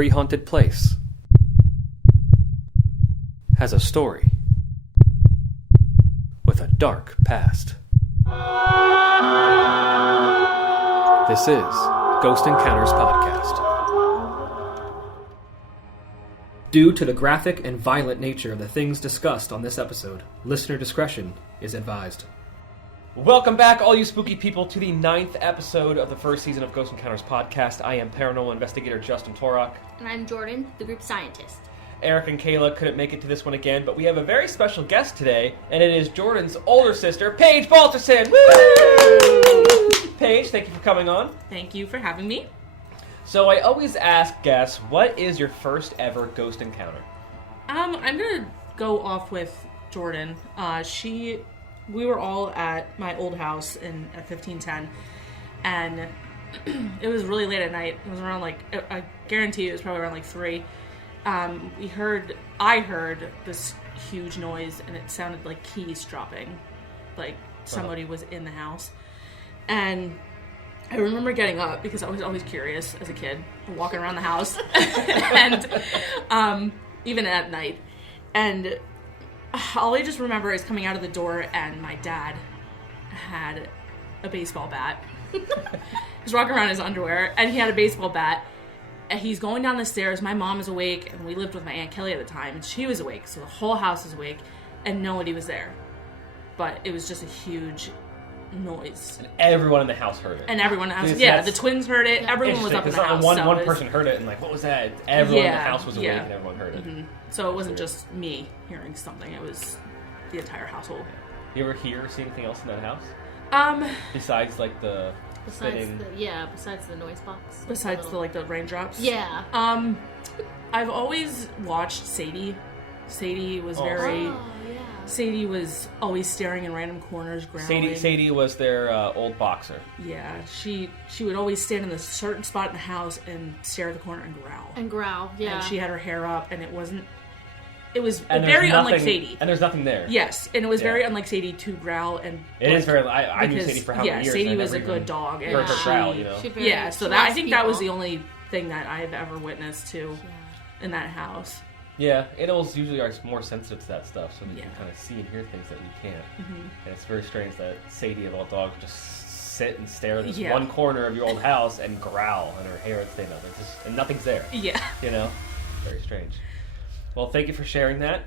Every haunted place has a story with a dark past. This is Ghost Encounters Podcast. Due to the graphic and violent nature of the things discussed on this episode, listener discretion is advised. Welcome back, all you spooky people, to the 9th episode of the first season of Ghost Encounters Podcast. I am paranormal investigator Justin Torok. And I'm Jordan, the group scientist. Eric and Kayla couldn't make it to this one again, but we have a very special guest today, and it is Jordan's older sister, Paige Balterson. Woo! Paige, thank you for coming on. Thank you for having me. So I always ask guests, what is your first ever ghost encounter? I'm gonna go off with Jordan. We were all at my old house at 1510, and it was really late at night. It was around I guarantee it was probably around 3. I heard this huge noise, and it sounded like keys dropping, like somebody was in the house. And I remember getting up because I was always curious as a kid, walking around the house, and even at night. And all I just remember is coming out of the door, and my dad had a baseball bat. He was walking around in his underwear, and he had a baseball bat. And he's going down the stairs. My mom is awake, and we lived with my Aunt Kelly at the time, and she was awake, so the whole house was awake, and nobody was there. But it was just a huge noise. And everyone in the house heard it. And everyone in the house, the twins heard it. Yeah. Everyone was up in the house. One person heard it, and what was that? Everyone in the house was awake, and everyone heard it. Mm-hmm. So it wasn't just me hearing something. It was the entire household. You ever hear or see anything else in that house? Besides the spitting? Besides the noise box. Besides the raindrops? Yeah. I've always watched Sadie. Sadie was Sadie was always staring in random corners, growling. Sadie was their old boxer. Yeah, she would always stand in a certain spot in the house and stare at the corner and growl. Yeah. And she had her hair up, and it was very unlike Sadie. And there's nothing there. Yes, and it was very unlike Sadie to growl. And it is very. I knew Sadie for how many years? Yeah, Sadie was a good dog. And her growl, so I think that was the only thing that I've ever witnessed to in that house. Yeah, animals usually are more sensitive to that stuff, so they can kind of see and hear things that we can't. Mm-hmm. And it's very strange that Sadie of all dogs just sit and stare at this one corner of your old house and growl, and her hair is thin up, and nothing's there. Yeah. Very strange. Well, thank you for sharing that.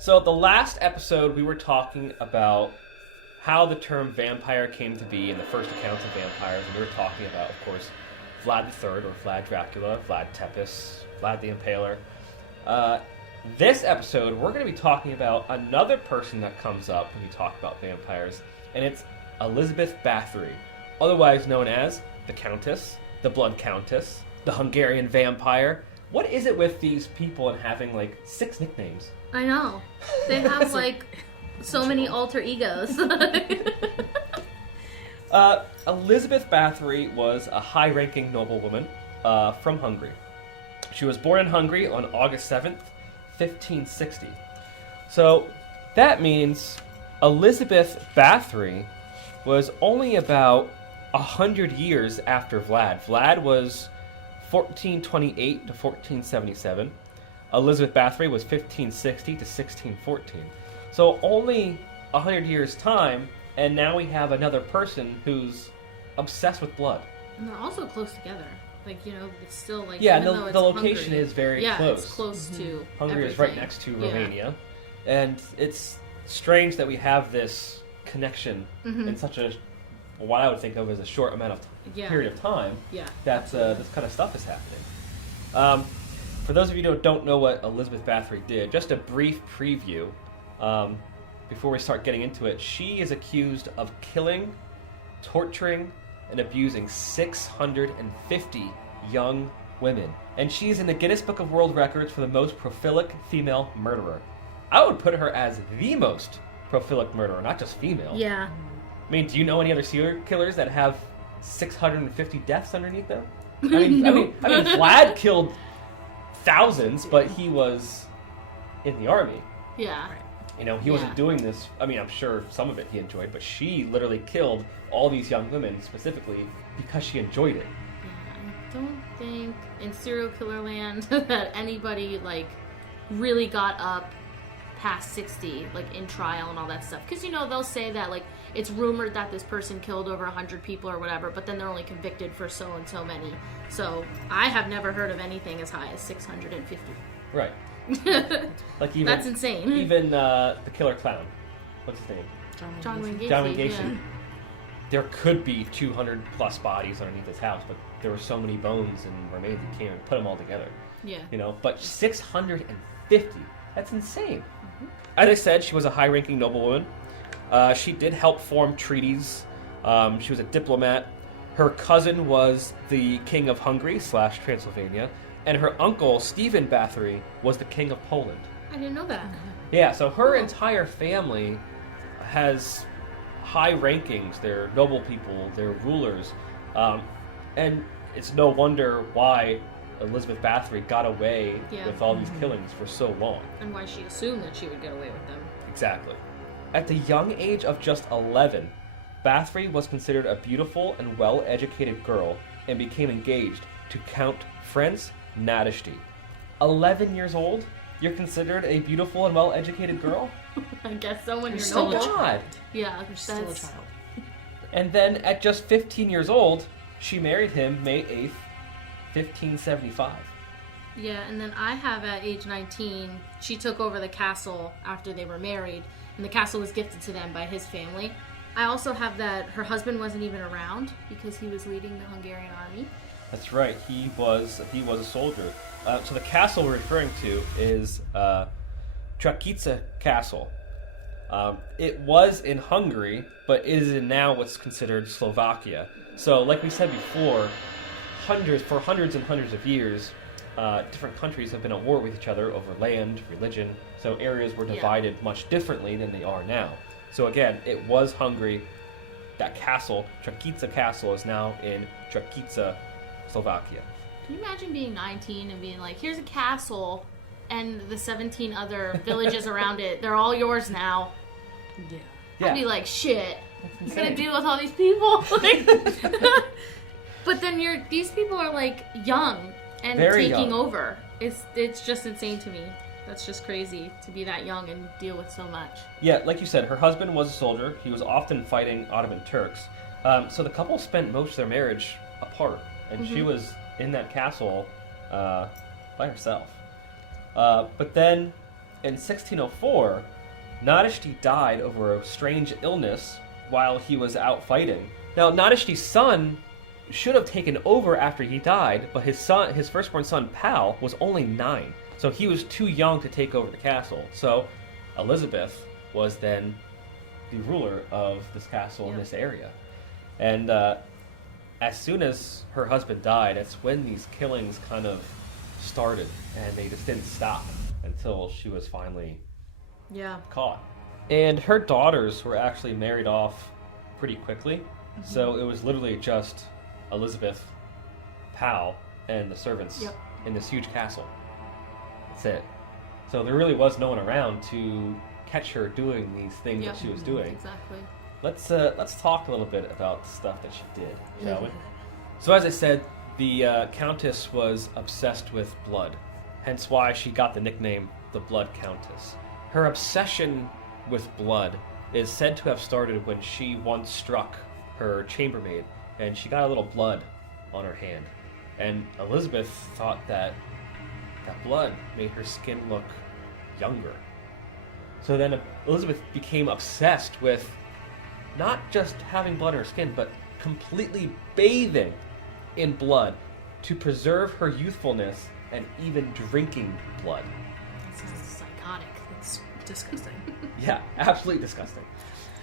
So the last episode, we were talking about how the term vampire came to be in the first accounts of vampires, and we were talking about, of course, Vlad III, or Vlad Dracula, Vlad Tepes, Vlad the Impaler. This episode, we're going to be talking about another person that comes up when we talk about vampires, and it's Elizabeth Bathory, otherwise known as the Countess, the Blood Countess, the Hungarian vampire. What is it with these people and having 6 nicknames? I know. They have so many alter egos. Elizabeth Bathory was a high-ranking noblewoman from Hungary. She was born in Hungary on August 7th, 1560. So that means Elizabeth Bathory was only about 100 years after Vlad. Vlad was 1428 to 1477. Elizabeth Bathory was 1560 to 1614. So only 100 years' time, and now we have another person who's obsessed with blood. And they're also close together. It's still the location is very close. Yeah, it's close to Hungary everything. is right next to Romania, and it's strange that we have this connection in such what I would think of as a short amount of period of time. Yeah, that this kind of stuff is happening. For those of you who don't know what Elizabeth Bathory did, just a brief preview before we start getting into it. She is accused of killing, torturing, and abusing 650 young women. And she's in the Guinness Book of World Records for the most prolific female murderer. I would put her as the most prolific murderer, not just female. Yeah. I mean, do you know any other serial killers that have 650 deaths underneath them? I mean, Vlad killed thousands, but he was in the army. Yeah. He wasn't doing this. I mean, I'm sure some of it he enjoyed, but she literally killed all these young women specifically because she enjoyed it. don't think in serial killer land that anybody, like, really got up past 60, like, in trial and all that stuff. Because, you know, they'll say that, like, it's rumored that this person killed over 100 people or whatever, but then they're only convicted for so and so many. So I have never heard of anything as high as 650. Right. Like even That's insane. Even the killer clown. What's his name? John Wayne Gacy. John Wayne Gacy. Yeah. There could be 200 plus bodies underneath his house, but there were so many bones and remains you can't even put them all together. Yeah. You know, but 650. That's insane. Mm-hmm. As I said, she was a high-ranking noblewoman. She did help form treaties. She was a diplomat. Her cousin was the king of Hungary / Transylvania, and her uncle, Stephen Bathory, was the king of Poland. I didn't know that. Yeah, so her entire family has high rankings. They're noble people, they're rulers. And it's no wonder why Elizabeth Bathory got away with all these killings for so long. And why she assumed that she would get away with them. Exactly. At the young age of just 11, Bathory was considered a beautiful and well-educated girl and became engaged to Count Franz Nadeshdy. 11 years old? You're considered a beautiful and well-educated girl? I guess so when you're still noble. a child. Yeah, You're still a child. And then at just 15 years old, she married him May 8th, 1575. Yeah, and then I have at age 19, she took over the castle after they were married, and the castle was gifted to them by his family. I also have that her husband wasn't even around because he was leading the Hungarian army. That's right, he was a soldier. So the castle we're referring to is Trakica Castle. It was in Hungary, but it is in now what's considered Slovakia. So, like we said before, for hundreds and hundreds of years, different countries have been at war with each other over land, religion. So areas were divided much differently than they are now. So again, it was Hungary. That castle, Trakica Castle, is now in Trakica, Slovakia. Can you imagine being 19 and being like, here's a castle, and the 17 other villages around it, they're all yours now? Yeah. I'd be like, shit, I'm gonna deal with all these people. But then these people are like young and Very taking young. over. It's just insane to me. That's just crazy to be that young and deal with so much. Yeah, like you said, her husband was a soldier. He was often fighting Ottoman Turks. So the couple spent most of their marriage apart, and she was in that castle by herself. But then, in 1604, Nadeshdy died over a strange illness while he was out fighting. Now, Nadeshdy's son should have taken over after he died, but his firstborn son, Pal, was only 9. So he was too young to take over the castle. So Elizabeth was then the ruler of this castle in this area. And as soon as her husband died, that's when these killings kind of started, and they just didn't stop until she was finally caught. And her daughters were actually married off pretty quickly. So it was literally just Elizabeth, Pal, and the servants in this huge castle. That's it. So there really was no one around to catch her doing these things that she was doing. Exactly. Let's talk a little bit about the stuff that she did, shall we? So as I said, the Countess was obsessed with blood, hence why she got the nickname the Blood Countess. Her obsession with blood is said to have started when she once struck her chambermaid, and she got a little blood on her hand. And Elizabeth thought that blood made her skin look younger. So then Elizabeth became obsessed with not just having blood on her skin, but completely bathing in blood to preserve her youthfulness and even drinking blood. This is psychotic. It's disgusting. Yeah, absolutely disgusting.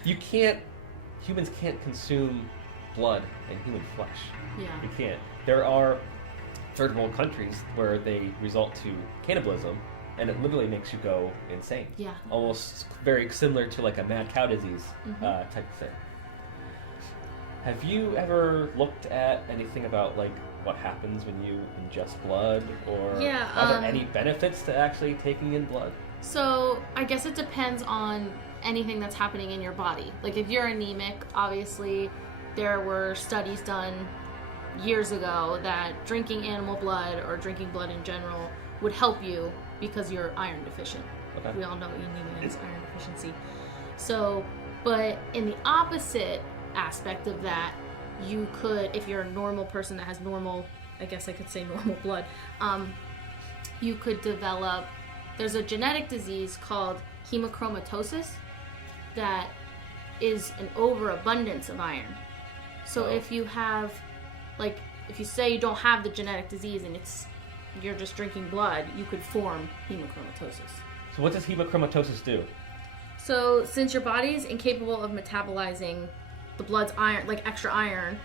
Humans can't consume blood and human flesh. Yeah. You can't. There are third world countries where they result to cannibalism, and it literally makes you go insane. Yeah. Almost very similar to like a mad cow disease type of thing. Have you ever looked at anything about like what happens when you ingest blood, or are there any benefits to actually taking in blood? So I guess it depends on anything that's happening in your body. Like if you're anemic, obviously there were studies done years ago that drinking animal blood or drinking blood in general would help you because you're iron deficient. Okay. We all know anemia is iron deficiency. So, but in the opposite aspect of that, you could, if you're a normal person that has normal, I guess I could say normal blood, you could develop, there's a genetic disease called hemochromatosis that is an overabundance of iron. So if you have, like, if you say you don't have the genetic disease and you're just drinking blood, you could form hemochromatosis. So what does hemochromatosis do? So since your body is incapable of metabolizing the blood's iron, like extra iron,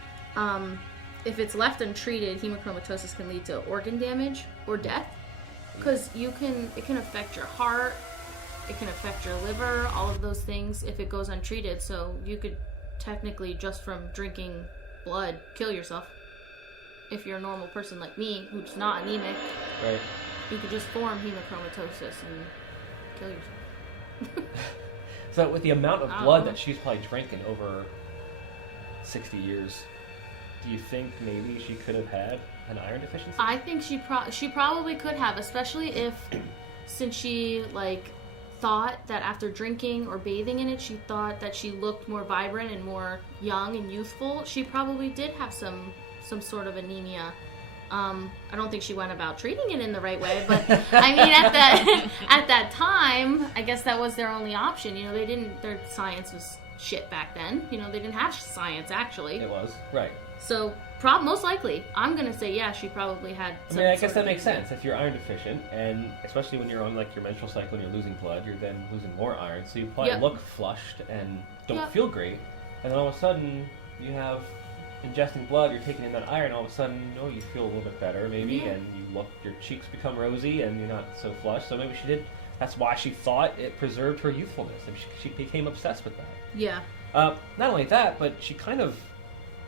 if it's left untreated, hemochromatosis can lead to organ damage or death. Because it can affect your heart, it can affect your liver, all of those things if it goes untreated. So you could technically, just from drinking blood, kill yourself. If you're a normal person like me, who's not anemic, Right. you could just form hemochromatosis and kill yourself. So with the amount of blood that she's probably drinking over 60 years, do you think maybe she could have had an iron deficiency? I think she probably could have, especially if, since she thought that after drinking or bathing in it, she thought that she looked more vibrant and more young and youthful. She probably did have some sort of anemia. I don't think she went about treating it in the right way, but I mean, at that time, I guess that was their only option. You know, their science was shit back then. You know, they didn't have science actually. It was, right. So, most likely, I'm gonna say yeah, she probably had. I guess that makes sense. If you're iron deficient, and especially when you're on your menstrual cycle and you're losing blood, you're then losing more iron, so you probably look flushed and don't feel great. And then all of a sudden, you have ingesting blood, you're taking in that iron. All of a sudden, you feel a little bit better, maybe, and your cheeks become rosy, and you're not so flushed. So maybe she did. That's why she thought it preserved her youthfulness, and she became obsessed with that. Yeah. Not only that, but she kind of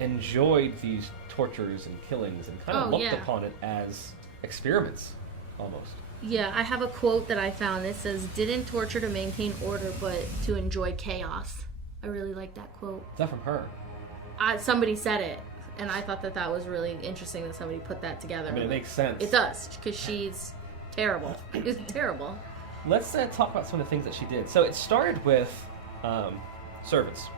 enjoyed these tortures and killings and kind of looked upon it as experiments, almost. Yeah, I have a quote that I found that says, "Didn't torture to maintain order, but to enjoy chaos." I really like that quote. Is that from her? Somebody said it, and I thought that was really interesting that somebody put that together. I mean, it makes sense. It does, because she's terrible. It's terrible. Let's talk about some of the things that she did. So it started with servants.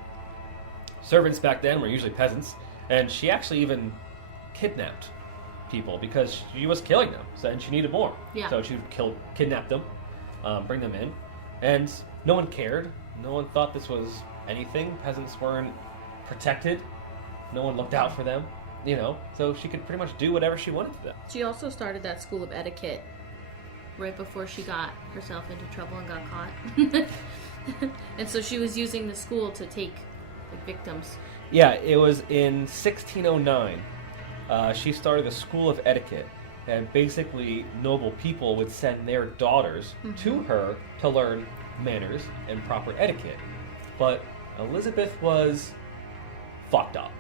Servants back then were usually peasants, and she actually even kidnapped people because she was killing them, and she needed more. Yeah. So she would kidnap them, bring them in, and no one cared. No one thought this was anything. Peasants weren't protected. No one looked out for them, so she could pretty much do whatever she wanted to them. She also started that school of etiquette right before she got herself into trouble and got caught. And so she was using the school to take victims. Yeah, it was in 1609. She started the school of etiquette, and basically noble people would send their daughters to her to learn manners and proper etiquette. But Elizabeth was fucked up.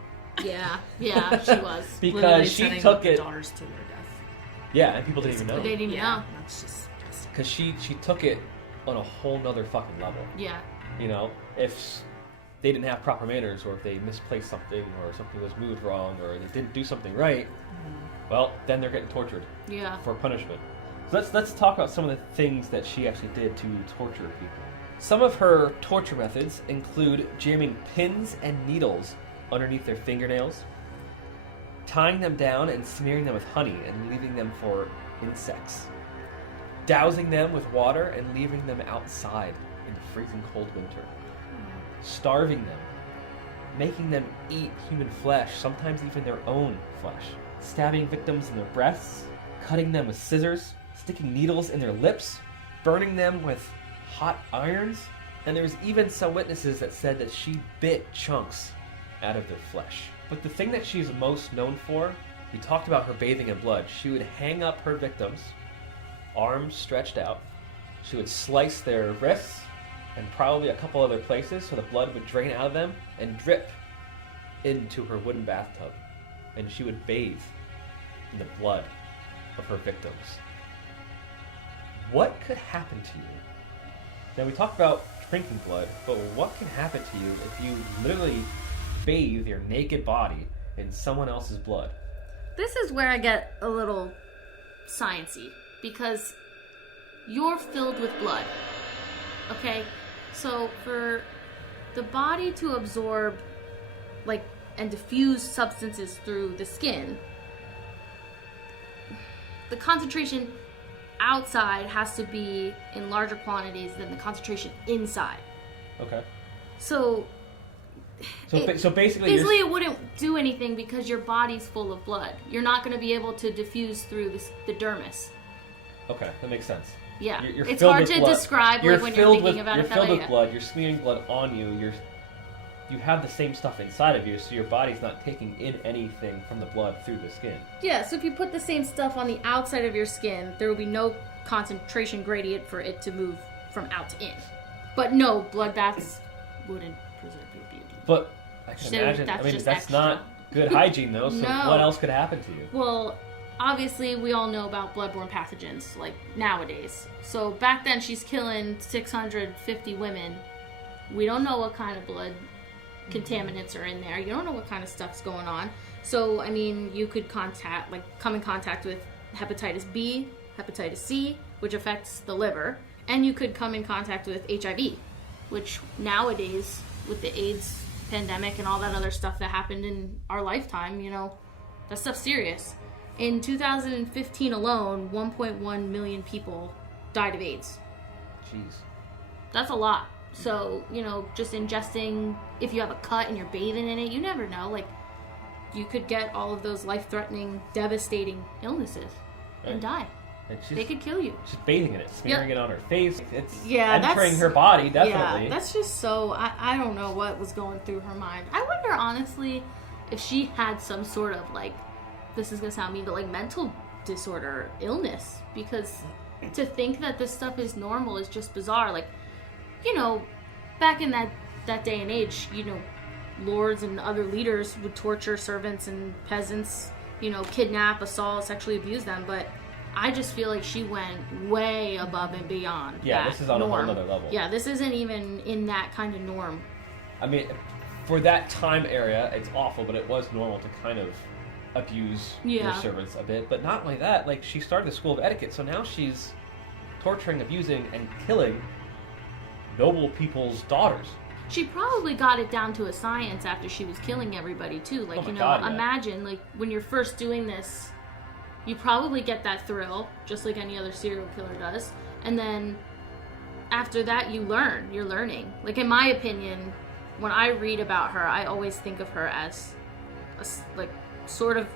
Yeah, she was. Because Literally she took it. Daughters to their death. Yeah, and people didn't even know. They didn't know. That's just. Because she took it on a whole nother fucking level. Yeah. If they didn't have proper manners, or if they misplaced something, or something was moved wrong, or they didn't do something right, well, then they're getting tortured. Yeah. For punishment. So let's talk about some of the things that she actually did to torture people. Some of her torture methods include jamming pins and needles underneath their fingernails, tying them down and smearing them with honey and leaving them for insects, dousing them with water and leaving them outside in the freezing cold winter, starving them, making them eat human flesh, sometimes even their own flesh, stabbing victims in their breasts, cutting them with scissors, sticking needles in their lips, burning them with hot irons, and there was even some witnesses that said that she bit chunks out of their flesh. But the thing that she's most known for, we talked about her bathing in blood. She would hang up her victims, arms stretched out. She would slice their wrists and probably a couple other places so the blood would drain out of them and drip into her wooden bathtub. And she would bathe in the blood of her victims. What could happen to you? Now we talked about drinking blood, but what can happen to you if you literally bathe your naked body in someone else's blood? this is where I get a little sciencey, because you're filled with blood. Okay? So for the body to absorb, like, and diffuse substances through the skin, the concentration outside has to be in larger quantities than the concentration inside. Okay. So basically it wouldn't do anything because your body's full of blood. You're not going to be able to diffuse through the dermis. Okay, that makes sense. Yeah, You're it's filled hard with to blood. describe like, when you're thinking about it that way. You're filled with blood. You're smearing blood on you. You have the same stuff inside of you, so your body's not taking in anything from the blood through the skin. Yeah, so if you put the same stuff on the outside of your skin, there will be no concentration gradient for it to move from out to in. But no, blood baths wouldn't preserve your beauty. But I can imagine. That's not good hygiene, though. So No. what else could happen to you? Well, obviously, we all know about bloodborne pathogens, like, nowadays. So back then, she's killing 650 women. We don't know what kind of blood contaminants are in there. You don't know what kind of stuff's going on. So, I mean, you could come in contact with hepatitis B, hepatitis C, which affects the liver, and you could come in contact with HIV, which nowadays, with the AIDS pandemic and all that other stuff that happened in our lifetime, you know, that stuff's serious. In 2015 alone, 1.1 million people died of AIDS. Jeez. That's a lot. So, you know, just ingesting, if you have a cut and you're bathing in it, you never know. Like, you could get all of those life-threatening, devastating illnesses and die. And They could kill you. She's bathing in it, smearing it on her face. It's that's- entering her body, definitely. Yeah, that's just so, I don't know what was going through her mind. I wonder, honestly, if she had some sort of, like, this is going to sound mean, but, like, mental disorder, illness. Because to think that this stuff is normal is just bizarre. Like, you know, back in that day and age, you know, lords and other leaders would torture servants and peasants, you know, kidnap, assault, sexually abuse them, but I just feel like she went way above and beyond. Yeah, that this is on norm. a whole other level. Yeah, this isn't even in that kind of norm. I mean, for that time area, it's awful, but it was normal to kind of abuse your servants a bit. But not only that, like, she started the school of etiquette, so now she's torturing, abusing, and killing noble people's daughters. She probably got it down to a science after she was killing everybody too. Like, imagine, like, when you're first doing this, you probably get that thrill, just like any other serial killer does. And then after that, you're learning. Like, in my opinion, when I read about her, I always think of her as sort of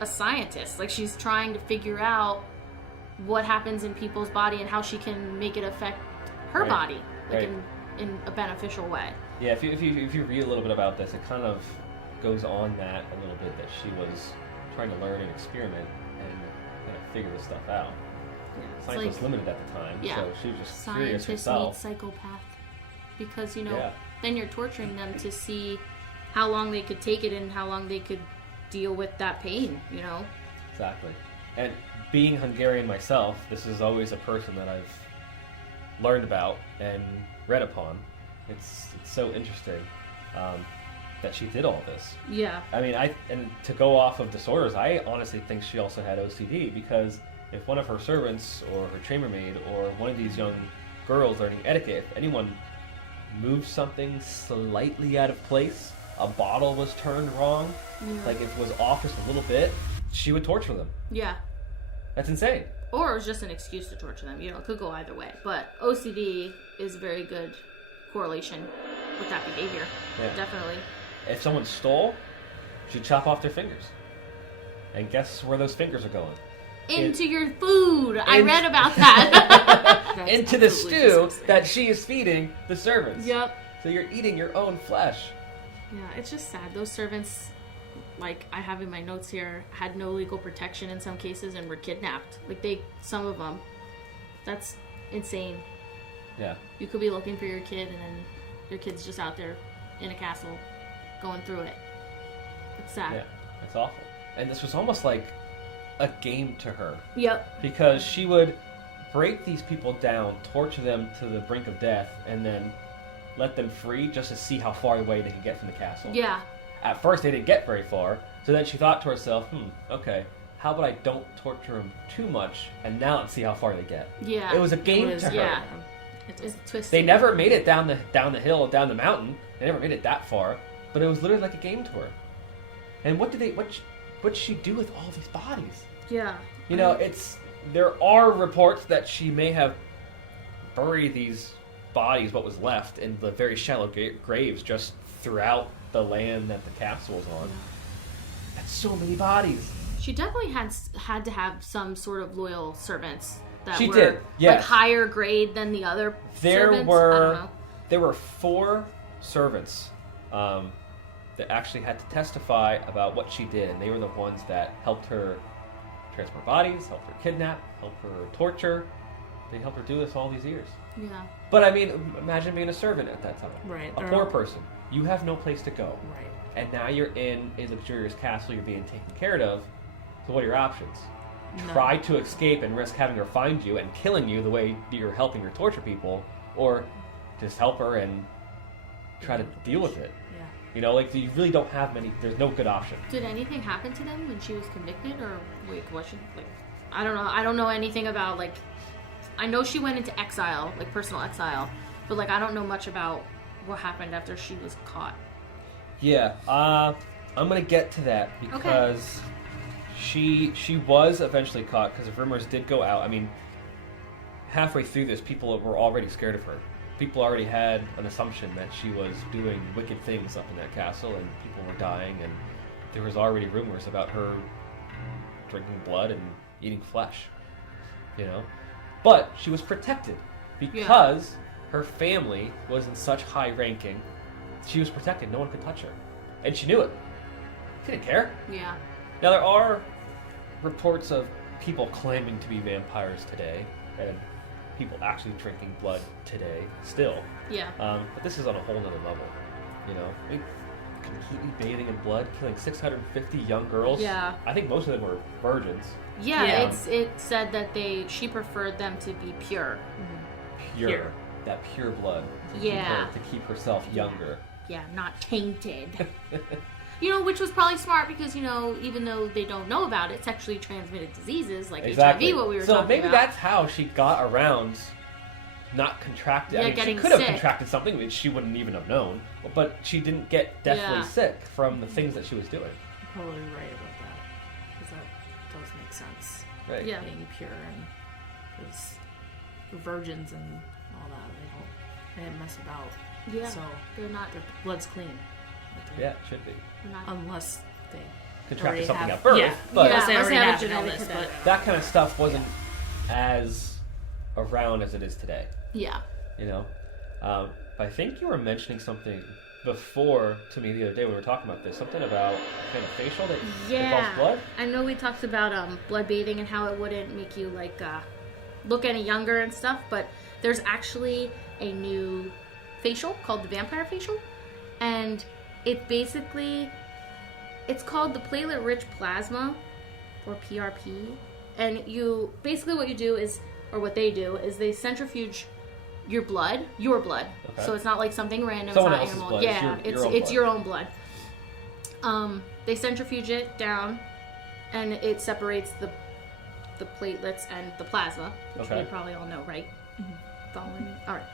a scientist. Like, she's trying to figure out what happens in people's body and how she can make it affect her body, like, in a beneficial way. Yeah, if you read a little bit about this, it kind of goes on that a little bit, that she was trying to learn and experiment and kind of figure this stuff out. Yeah, science was limited at the time, so she was just curious herself. Scientist meets psychopath. Because, you know, then you're torturing them to see how long they could take it and how long they could deal with that pain, you know? Exactly. And being Hungarian myself, this is always a person that I've learned about and read upon. It's so interesting that she did all this. Yeah. I mean, and to go off of disorders, I honestly think she also had OCD, because if one of her servants or her chambermaid or one of these young girls learning etiquette, if anyone moved something slightly out of place, a bottle was turned wrong, like it was off just a little bit, she would torture them. Yeah. That's insane. Or it was just an excuse to torture them. You know, it could go either way. But OCD is a very good correlation with that behavior. Yeah. Definitely. If someone stole, she'd chop off their fingers. And guess where those fingers are going? Into your food. I read about that. Into the stew that she is feeding the servants. Yep. So you're eating your own flesh. Yeah, it's just sad. Those servants, like I have in my notes here, had no legal protection in some cases and were kidnapped. Like some of them. That's insane. Yeah. You could be looking for your kid and then your kid's just out there in a castle going through it. It's sad. Yeah, it's awful. And this was almost like a game to her. Yep. Because she would break these people down, torture them to the brink of death, and then let them free just to see how far away they could get from the castle. Yeah. At first, they didn't get very far, So then she thought to herself, okay, how about I don't torture them too much, and now let's see how far they get. Yeah. It was a game to her. Yeah. It's twisted. They never made it down the hill, down the mountain. They never made it that far, but it was literally like a game to her. And what did she do with all these bodies? Yeah. You know, there are reports that she may have buried these bodies, what was left, in the very shallow graves just throughout the land that the castle was on. That's so many bodies. She definitely had to have some sort of loyal servants that She were did, yes. like higher grade than the other servants. There were 4 servants that actually had to testify about what she did, and they were the ones that helped her transport bodies, helped her kidnap, helped her torture. They helped her do this all these years. Yeah. But I mean, imagine being a servant at that time. Right. A poor person. You have no place to go. Right. And now you're in a luxurious castle, you're being taken care of. So what are your options? No. Try to escape and risk having her find you and killing you the way you're helping her torture people, or just help her and try to deal with it. Yeah. You know, like, you really don't have there's no good option. Did anything happen to them when she was convicted, or was she like? I don't know. I don't know anything about like. I know she went into exile, like personal exile, but like I don't know much about what happened after she was caught. Yeah, I'm gonna get to that because she was eventually caught because rumors did go out. I mean, halfway through this, people were already scared of her. People already had an assumption that she was doing wicked things up in that castle, and people were dying, and there was already rumors about her drinking blood and eating flesh. You know, but she was protected because her family was in such high ranking. She was protected. No one could touch her. And she knew it. She didn't care. Yeah. Now, there are reports of people claiming to be vampires today, and people actually drinking blood today, still. Yeah. But this is on a whole nother level. You know? I mean, completely bathing in blood, killing 650 young girls. Yeah. I think most of them were virgins. Yeah, it said that she preferred them to be pure. Pure. That pure blood. To keep herself younger. Yeah, not tainted. You know, which was probably smart because, you know, even though they don't know about it, sexually transmitted diseases like HIV, what we were talking about. So maybe that's how she got around not contracted. Yeah, I mean, she could have contracted something which she wouldn't even have known, but she didn't get deathly sick from the things that she was doing. You're probably right about that, because that does make sense. Right. Yeah. Being pure, and because virgins and all that, they didn't mess about. Yeah. So they're not. their blood's clean. Yeah, it should be. Unless they contracted something have, at birth. yeah, But unless they already have genetic illness, heredity. but that kind of stuff wasn't as around as it is today. Yeah. You know? I think you were mentioning something before to me the other day when we were talking about this. Something about kind of facial that involves blood? I know we talked about blood bathing and how it wouldn't make you like look any younger and stuff, but there's actually a new facial called the vampire facial, and it's called the platelet-rich plasma, or PRP, and what you do is, or what they do is they centrifuge your blood. Okay. So it's not like something random. Someone it's not else's animal. blood. Yeah, it's your own blood. They centrifuge it down, and it separates the platelets and the plasma, which we probably all know, right? Mm-hmm. Following me? All right.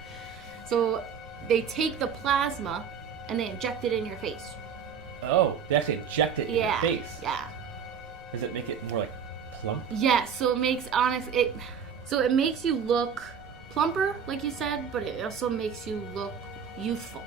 So they take the plasma and they inject it in your face. Oh, they actually inject it in your face. Yeah. Does it make it more like plump? Yeah, so it makes it makes you look plumper, like you said, but it also makes you look youthful.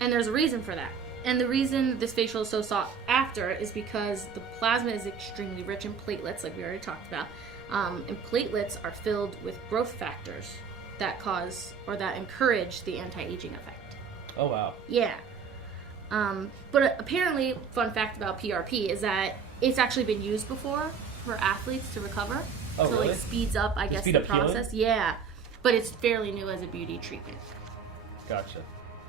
And there's a reason for that. And the reason this facial is so sought after is because the plasma is extremely rich in platelets, like we already talked about. And platelets are filled with growth factors that cause or that encourage the anti-aging effect. Oh, wow. Yeah. But apparently, fun fact about PRP is that it's actually been used before for athletes to recover. Oh, so really? Like speeds up, I guess, the process. Healing? Yeah. But it's fairly new as a beauty treatment. Gotcha.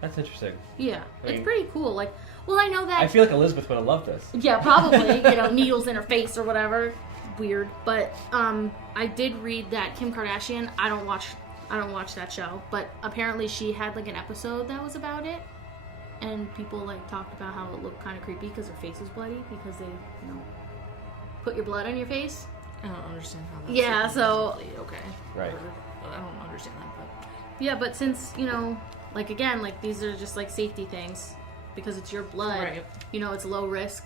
That's interesting. Yeah. I mean, it's pretty cool. Like, well, I know that... I feel like Elizabeth would have loved this. Yeah, probably. Needles in her face or whatever. Weird. But I did read that Kim Kardashian, I don't watch that show, but apparently she had like an episode that was about it. And people like talked about how it looked kind of creepy because her face was bloody because they, put your blood on your face. I don't understand how that's... Yeah, so... Okay. Right. I don't understand that, but... Yeah, but since, again, these are just, safety things. Because it's your blood. Right. It's low risk.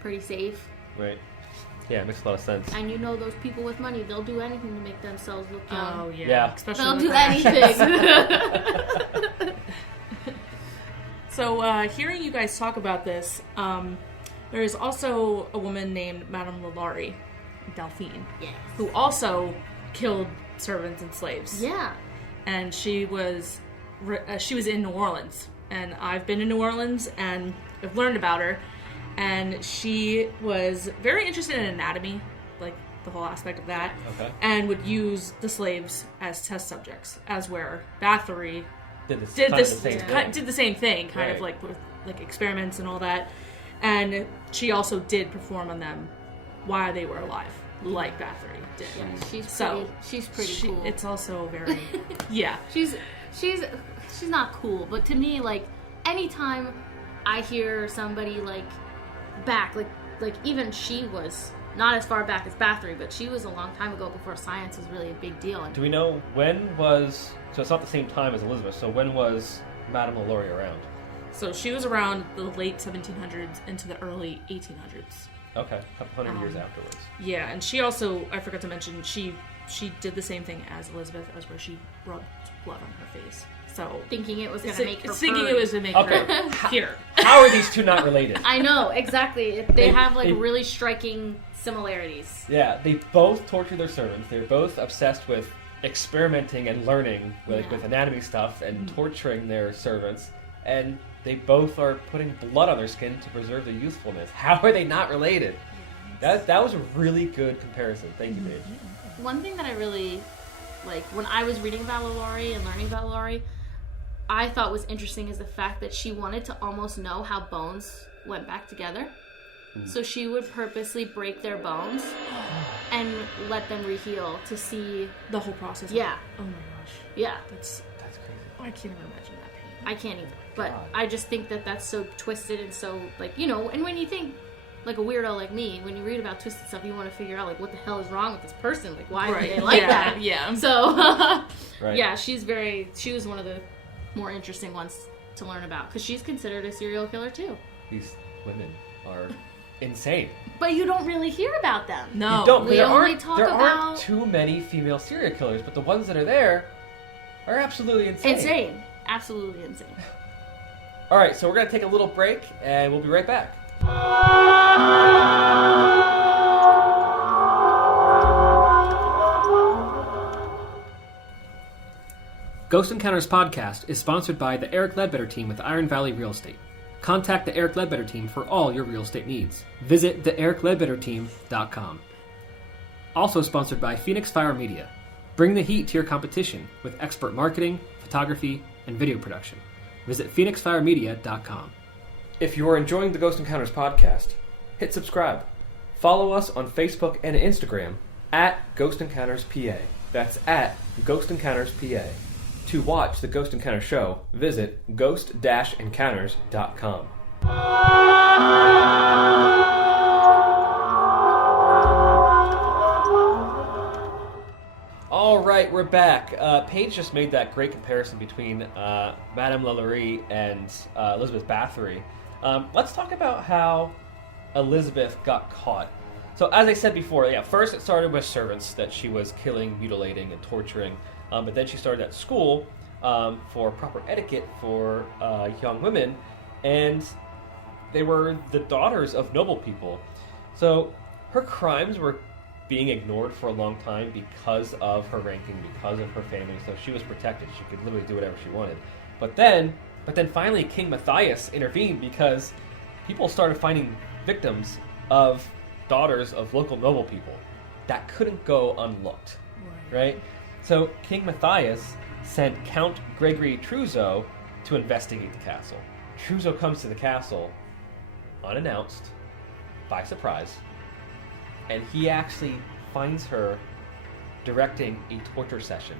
Pretty safe. Right. Yeah, it makes a lot of sense. And those people with money, they'll do anything to make themselves look young. Oh, yeah. Yeah. Especially They'll with do that. anything. So, hearing you guys talk about this, there is also a woman named Madame Lalaurie, Delphine, Yes. who also killed servants and slaves. Yeah. And she was in New Orleans, and I've been to New Orleans, and I've learned about her, and she was very interested in anatomy, like the whole aspect of that, Okay. and would use the slaves as test subjects, as where Bathory Did the same thing, kind of Right. with experiments and all that. And she also did perform on them while they were alive, like Bathory did. Yeah, she's pretty cool. It's also very, yeah. She's not cool, but to me, anytime I hear somebody back, even she was not as far back as Bathory, but she was a long time ago before science was really a big deal. And Do we know when was... So it's not the same time as Elizabeth, so when was Madame Lalaurie around? So she was around the late 1700s into the early 1800s. Okay, a couple hundred years afterwards. Yeah, and she also, I forgot to mention, she did the same thing as Elizabeth, as where she rubbed blood on her face. So thinking it was going to make her thinking purge. it was to make her here. How are these two not related? I know, exactly. They have they- really striking similarities. Yeah, they both torture their servants. They're both obsessed with experimenting and learning with anatomy stuff and torturing their servants. And they both are putting blood on their skin to preserve their youthfulness. How are they not related? That was a really good comparison. Thank you, Paige. One thing that I really, when I was reading about Lalaurie and learning about Lalaurie, I thought was interesting is the fact that she wanted to almost know how bones went back together. So she would purposely break their bones and let them reheal to see The whole process. Yeah. Oh my gosh. Yeah. That's crazy. I can't even imagine that pain. I can't either. But God. I just think that that's so twisted and so, and when you think, a weirdo like me, when you read about twisted stuff, you want to figure out, what the hell is wrong with this person? Why are they like that? Yeah. So, Right. yeah, she was one of the more interesting ones to learn about, because she's considered a serial killer, too. These women are insane. But you don't really hear about them. No. You don't. We There only aren't. talk There about- aren't too many female serial killers, but the ones that are there are absolutely insane. Insane. Absolutely insane. All right, so we're gonna take a little break, and we'll be right back. Ghost Encounters podcast is sponsored by the Eric Ledbetter team with Iron Valley Real Estate. Contact the Eric Ledbetter team for all your real estate needs. Visit theericledbetterteam.com. Also sponsored by Phoenix Fire Media. Bring the heat to your competition with expert marketing, photography, and video production. Visit phoenixfiremedia.com. If you are enjoying the Ghost Encounters podcast, hit subscribe. Follow us on Facebook and Instagram at Ghost Encounters PA. That's at Ghost Encounters PA. To watch the Ghost Encounter show, visit ghost-encounters.com. All right, we're back. Paige just made that great comparison between Madame Lalaurie and Elizabeth Bathory. Let's talk about how Elizabeth got caught. So, as I said before, first it started with servants that she was killing, mutilating, and torturing. But then she started at school for proper etiquette for young women, and they were the daughters of noble people. So her crimes were being ignored for a long time because of her ranking, because of her family. So she was protected. She could literally do whatever she wanted. But then finally King Matthias intervened because people started finding victims of daughters of local noble people. That couldn't go unlooked, right? So King Matthias sent Count Gregory Trousseau to investigate the castle. Trousseau comes to the castle unannounced, by surprise, and he actually finds her directing a torture session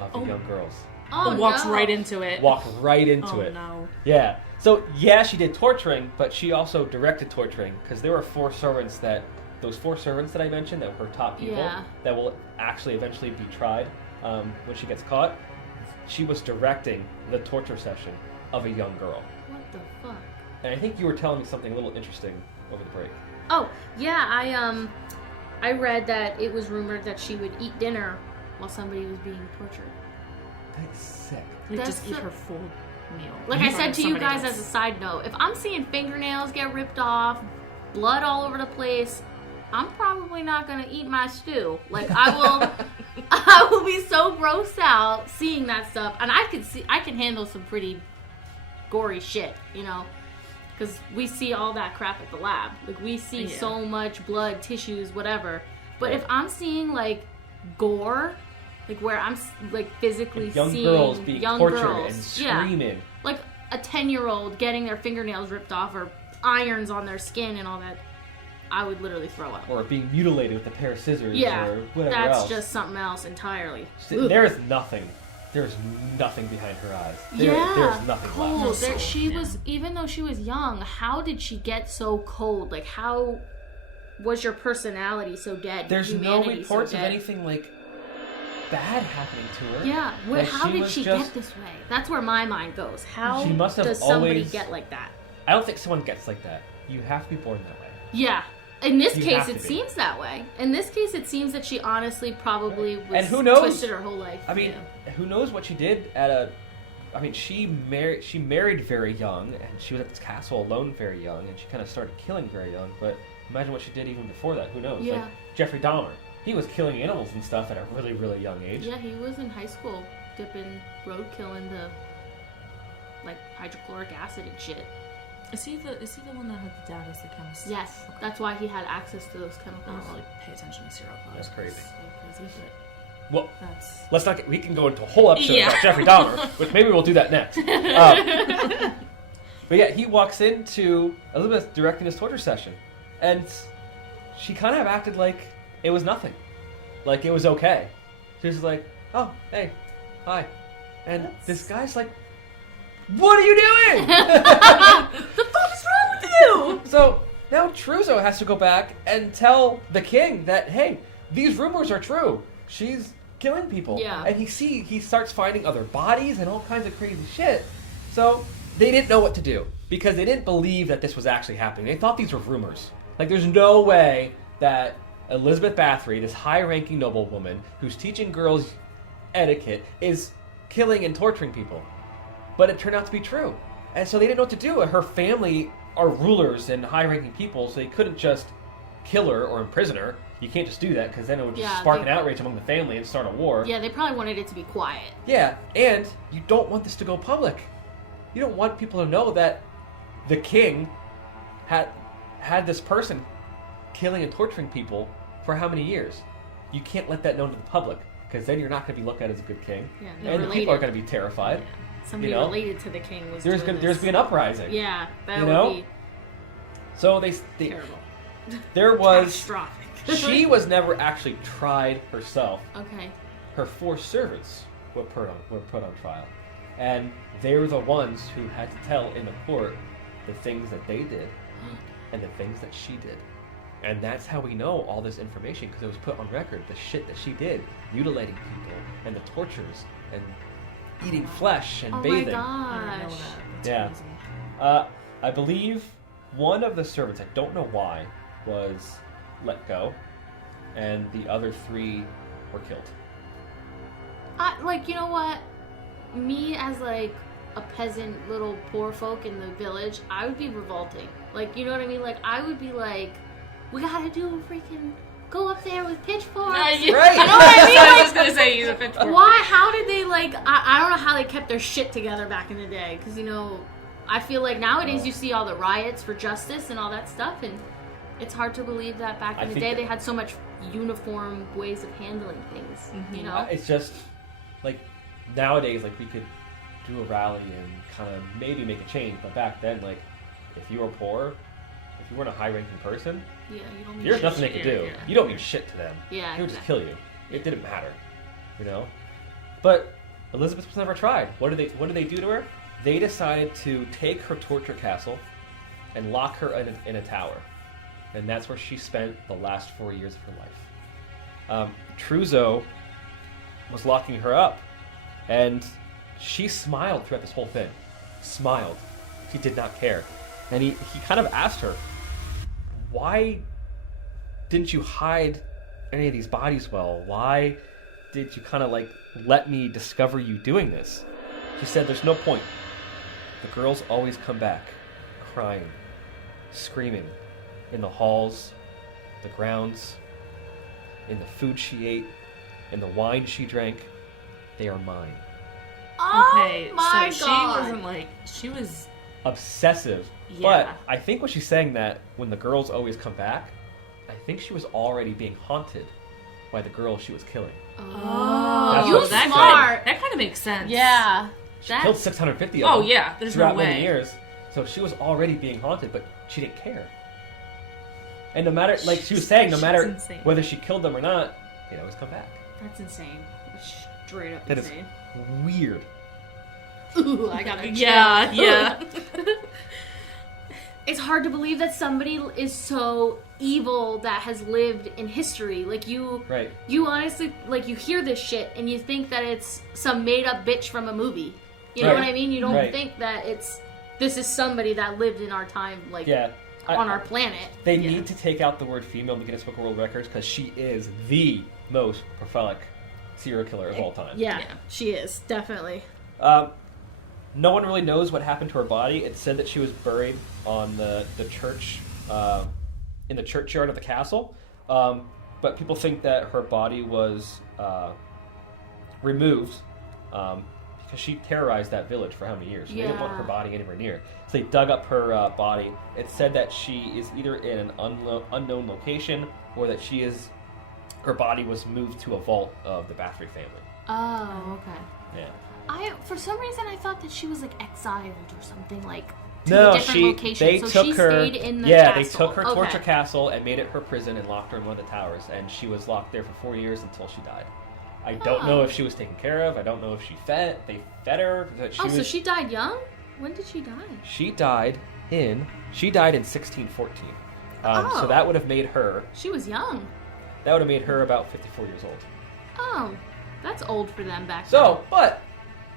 of the young girls. Oh, walks no. right into it. Walked right into it. No. Yeah. So, yeah, she did torturing, but she also directed torturing, because there were those 4 servants that I mentioned that were top people that will actually eventually be tried when she gets caught. She was directing the torture session of a young girl. What the fuck? And I think you were telling me something a little interesting over the break. Oh, yeah, I read that it was rumored that she would eat dinner while somebody was being tortured. That's sick. Like, That's just eat her full meal. Like in I front said of to you somebody guys else. as a side note, if I'm seeing fingernails get ripped off, blood all over the place, I'm probably not gonna eat my stew. Like I will be so grossed out seeing that stuff, and I can handle some pretty gory shit, you know, because we see all that crap at the lab. Like we see so much blood, tissues, whatever. But if I'm seeing like gore, like where I'm like physically Young seeing girls being young tortured girls, and screaming. like a 10-year-old getting their fingernails ripped off or irons on their skin and all that, I would literally throw up. Or being mutilated with a pair of scissors Yeah, or whatever that's else. just something else entirely. There's nothing behind her eyes. There's nothing cold. left. There, she was, even though she was young, how did she get so cold? Like, how was your personality so dead? There's no Humanity reports so of dead? anything like bad happening to her. Yeah, Like, how did was she just- get this way? That's where my mind goes. How She must have does somebody always- get like that? I don't think someone gets like that. You have to be born that way. Yeah. In this You case, have to it be. seems that way. In this case, it seems that she honestly probably was And who knows? twisted her whole life. I mean, who knows what she did she married very young, and she was at this castle alone very young, and she kind of started killing very young, but imagine what she did even before that. Who knows? Yeah. Like Jeffrey Dahmer. He was killing animals and stuff at a really, really young age. Yeah, he was in high school dipping roadkill into like hydrochloric acid and shit. Is he the one that had the dad as the chemist? Yes, Okay. that's why he had access to those I chemicals. don't really pay attention to serial killers. That's crazy. It's so crazy, Well, but that's... let's not. We can go into a whole episode Yeah. about Jeffrey Dahmer, which maybe we'll do that next. But yeah, he walks into Elizabeth directing his torture session, and she kind of acted like it was nothing, like it was okay. She was like, "Oh, hey, hi," and this guy's like, "What are you doing?" The fuck is wrong with you? So now Truzo has to go back and tell the king that, hey, these rumors are true. She's killing people. Yeah. And he starts finding other bodies and all kinds of crazy shit. So they didn't know what to do because they didn't believe that this was actually happening. They thought these were rumors. Like, there's no way that Elizabeth Bathory, this high-ranking noblewoman who's teaching girls etiquette, is killing and torturing people. But it turned out to be true. And so they didn't know what to do. Her family are rulers and high-ranking people, so they couldn't just kill her or imprison her. You can't just do that, because then it would just spark an outrage among the family and start a war. Yeah, they probably wanted it to be quiet. Yeah, and you don't want this to go public. You don't want people to know that the king had this person killing and torturing people for how many years. You can't let that known to the public, because then you're not going to be looked at as a good king. Yeah, and the people are going to be terrified. Yeah. Somebody related to the king was There's doing be an uprising. Yeah, that You would know? be So they terrible. there was Catastrophic. she was never actually tried herself. Okay. Her 4 servants were put on trial, and they were the ones who had to tell in the court the things that they did and the things that she did. And that's how we know all this information, because it was put on record, the shit that she did, mutilating people and the tortures and eating flesh and Oh bathing. my I didn't know gosh. that. That's Yeah. crazy. I believe one of the servants, I don't know why, was let go, and the other 3 were killed. Like, you know what? Me as like a peasant, little poor folk in the village, I would be revolting. Like, you know what I mean? Like, I would be like, we gotta do a freaking go up there with pitchforks. Right. You know what I mean? I was Like, just gonna say use a pitchfork. why? How did they like? I don't know how they kept their shit together back in the day. Because you know, I feel like nowadays you see all the riots for justice and all that stuff, and it's hard to believe that back in the day they had so much uniform ways of handling things. Mm-hmm. You know? It's just like nowadays, like we could do a rally and kind of maybe make a change, but back then, like if you were poor, if you weren't a high-ranking person, Yeah, you don't mean there's shit nothing they shit. could do. yeah. You don't mean shit to them. Yeah, They would just exactly. kill you. It didn't matter, you know. But Elizabeth was never tried. What did they do to her? They decided to take her torture castle and lock her in a tower. And that's where she spent the last 4 years of her life. Truzo was locking her up, and she smiled throughout this whole thing. Smiled. She did not care. And he kind of asked her, why didn't you hide any of these bodies well? Why did you kind of like let me discover you doing this? She said, there's no point. The girls always come back, crying, screaming, in the halls, the grounds, in the food she ate, in the wine she drank. They are mine. Okay, my so God. she was Obsessive. Yeah. But I think when she's saying that, when the girls always come back, I think she was already being haunted by the girl she was killing. Oh, That's you what she said. smart. That kind of makes sense. Yeah. She killed 650 of Oh them yeah, there's no throughout way. many years. So she was already being haunted, but she didn't care. And no matter, like she was saying, no She's matter insane. whether she killed them or not, they'd always come back. That's insane. Straight up That is insane. weird. Ooh, I got a chill. Yeah. It's hard to believe that somebody is so evil that has lived in history. Like you honestly, like you hear this shit and you think that it's some made up bitch from a movie. You know what I mean? You don't think that this is somebody that lived in our time, like on our planet. They need to take out the word female in the Guinness Book of World Records because she is the most prolific serial killer of all time. Yeah, she is definitely. No one really knows what happened to her body. It's said that she was buried on the church, in the churchyard of the castle. But people think that her body was removed because she terrorized that village for how many years? They didn't want her body anywhere near. So they dug up her body. It's said that she is either in an unknown location or that her body was moved to a vault of the Bathory family. Oh, okay. Yeah. For some reason, I thought that she was like exiled or something, like to No, a different location. They so took she her. stayed in the castle. They took her torture Okay. castle and made it her prison and locked her in one of the towers. And she was locked there for 4 years until she died. I don't know if she was taken care of. I don't know if they fed her. That she so she died young? When did she die? She died in 1614. So that would have made her. She was young. That would have made her about 54 years old. Oh, that's old for them back then. So, but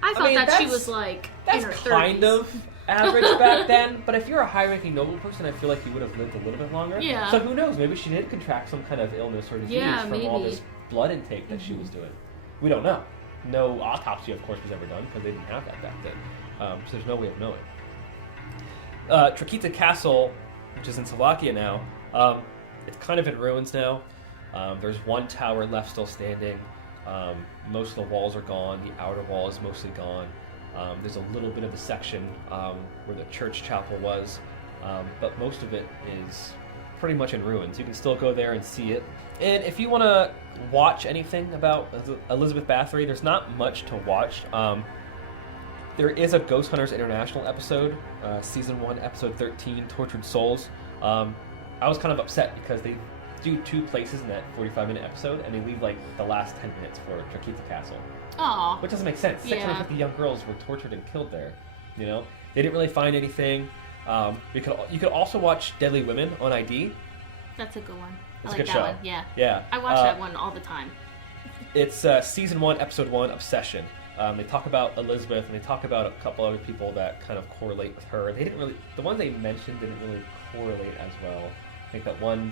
I thought mean, that she that's- was like that's in her 30s. kind of average back then. But if you're a high-ranking noble person, I feel like you would have lived a little bit longer. Yeah. So who knows? Maybe she did contract some kind of illness or disease from all maybe. this blood intake that she was doing. We don't know. No autopsy, of course, was ever done because they didn't have that back then. So there's no way of knowing. Trakita Castle, which is in Slovakia now, it's kind of in ruins now. There's one tower left still standing. Most of the walls are gone. The outer wall is mostly gone. There's a little bit of the section where the church chapel was, but most of it is pretty much in ruins. You can still go there and see it. And if you want to watch anything about Elizabeth Bathory, there's not much to watch. There is a Ghost Hunters International episode, Season 1, Episode 13, Tortured Souls. I was kind of upset because they do 2 places in that 45-minute episode, and they leave like the last 10 minutes for Trakita Castle. Aw. Which doesn't make sense. 650 young girls were tortured and killed there. You know, they didn't really find anything. You could also watch Deadly Women on ID. That's a good one. It's I a like good that show. one. Yeah. Yeah. I watch that one all the time. It's Season 1, Episode 1, Obsession. They talk about Elizabeth, and they talk about a couple other people that kind of correlate with her. They didn't really, the ones they mentioned didn't really correlate as well. I think that one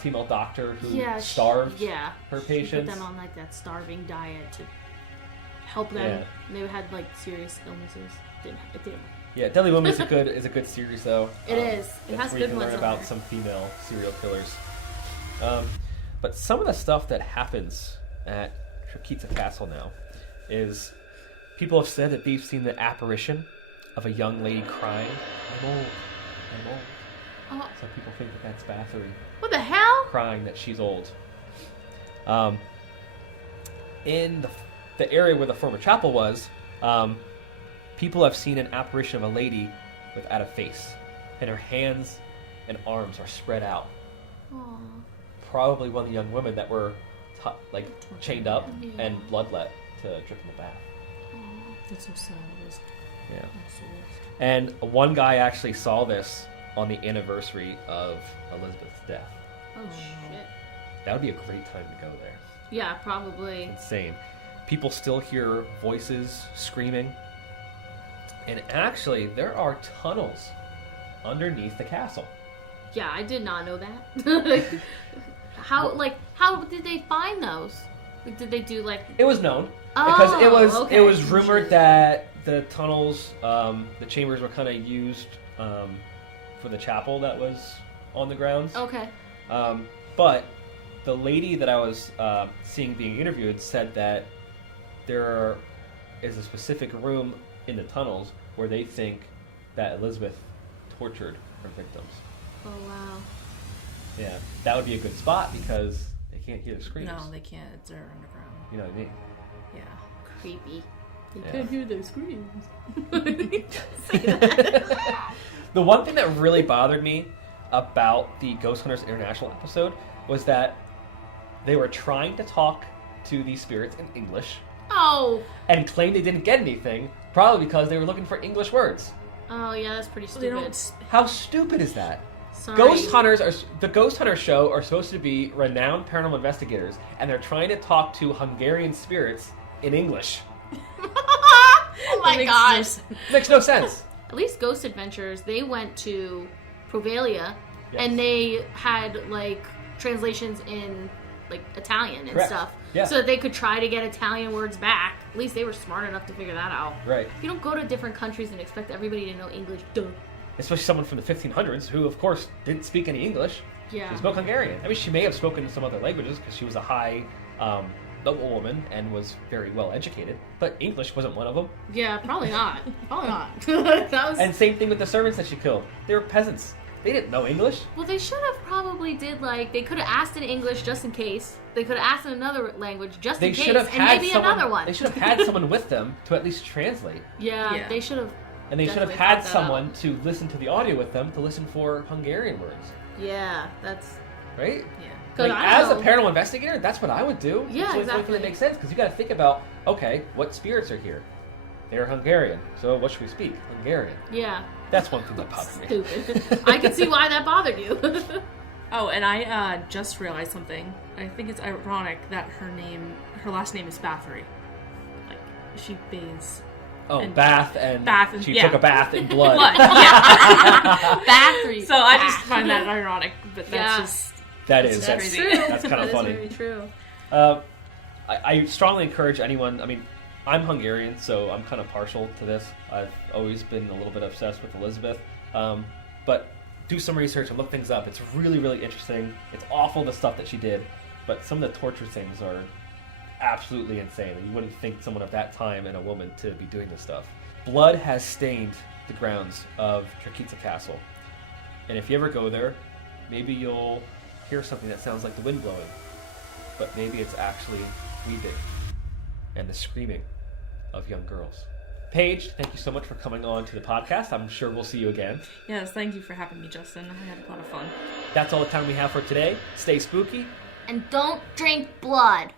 female doctor who starved her patients. She put them on like that starving diet to help them. They had like serious illnesses. It didn't. Yeah, Deadly Women is a good series though. It is. It that's has where you good can ones learn on about there. some female serial killers. But some of the stuff that happens at Trakita Castle now is people have said that they've seen the apparition of a young lady crying. I'm old. Oh, So people think that that's Bathory what the hell? crying that she's old. In the area where the former chapel was, people have seen an apparition of a lady without a face, and her hands and arms are spread out. Aw. Probably one of the young women that were chained up and bloodlet to drip in the bath. That's so sad. Yeah. And one guy actually saw this on the anniversary of Elizabeth's death. Oh, shit. That would be a great time to go there. Yeah, probably. Insane. People still hear voices screaming. And actually, there are tunnels underneath the castle. Yeah, I did not know that. How did they find those? Like, did they do like? It was known because it was rumored Shit. that the tunnels, the chambers were kind of used for the chapel that was on the grounds. Okay. But the lady that I was seeing being interviewed said that there is a specific room in the tunnels where they think that Elizabeth tortured her victims. Oh wow. Yeah, that would be a good spot because they can't hear the screams. No, they can't. They're underground. You know what I mean? Yeah. Creepy. They Yeah. can't hear the screams. Say that. The one thing that really bothered me about the Ghost Hunters International episode was that they were trying to talk to these spirits in English Oh. and claimed they didn't get anything, probably because they were looking for English words. Oh yeah, that's pretty They stupid. don't. How stupid is that? Sorry. The Ghost Hunter show are supposed to be renowned paranormal investigators, and they're trying to talk to Hungarian spirits in English. Oh my gosh. Makes no sense. At least Ghost Adventures, they went to Provalia, Yes. and they had like translations in like Italian and Correct. stuff, Yeah. so that they could try to get Italian words back. At least they were smart enough to figure that out. Right. You don't go to different countries and expect everybody to know English. Duh. Especially someone from the 1500s who, of course, didn't speak any English. Yeah. She spoke Hungarian. I mean, she may have spoken some other languages because she was a high noble woman and was very well educated, but English wasn't one of them. Yeah, probably not. Probably not. That was. And same thing with the servants that she killed. They were peasants. They didn't know English. Well, they should have probably did like they could have asked in English just in case. They could have asked in another language just They in case, should have and had maybe someone, another one. They should have had someone with them to at least translate. Yeah, they should have. And they should have Definitely had thought that someone to listen to the audio with them to listen for Hungarian words. Yeah, that's. Right? Yeah. Good, Like, I as a know. paranormal investigator, that's what I would do. Yeah, It's the only thing exactly. that makes sense, because you got to think about, okay, what spirits are here? They're Hungarian, so what should we speak? Hungarian. Yeah. That's one thing that bothers me. Stupid. I can see why that bothered you. Oh, and I just realized something. I think it's ironic that her last name is Bathory. Like, she bathes. Oh, And bath and she yeah. took a bath in blood. Blood, yeah. Bathory. So I just find that ironic, but that's Yeah. just... That is. That's crazy. true. That's kind That of is funny. very true. I strongly encourage anyone, I mean, I'm Hungarian, so I'm kind of partial to this. I've always been a little bit obsessed with Elizabeth. But do some research and look things up. It's really, really interesting. It's awful, the stuff that she did, but some of the torture things are absolutely insane. And you wouldn't think someone of that time and a woman to be doing this stuff. Blood has stained the grounds of Trakitsa Castle. And if you ever go there, maybe you'll hear something that sounds like the wind blowing. But maybe it's actually weeping and the screaming of young girls. Paige, thank you so much for coming on to the podcast. I'm sure we'll see you again. Yes, thank you for having me, Justin. I had a lot of fun. That's all the time we have for today. Stay spooky. And don't drink blood.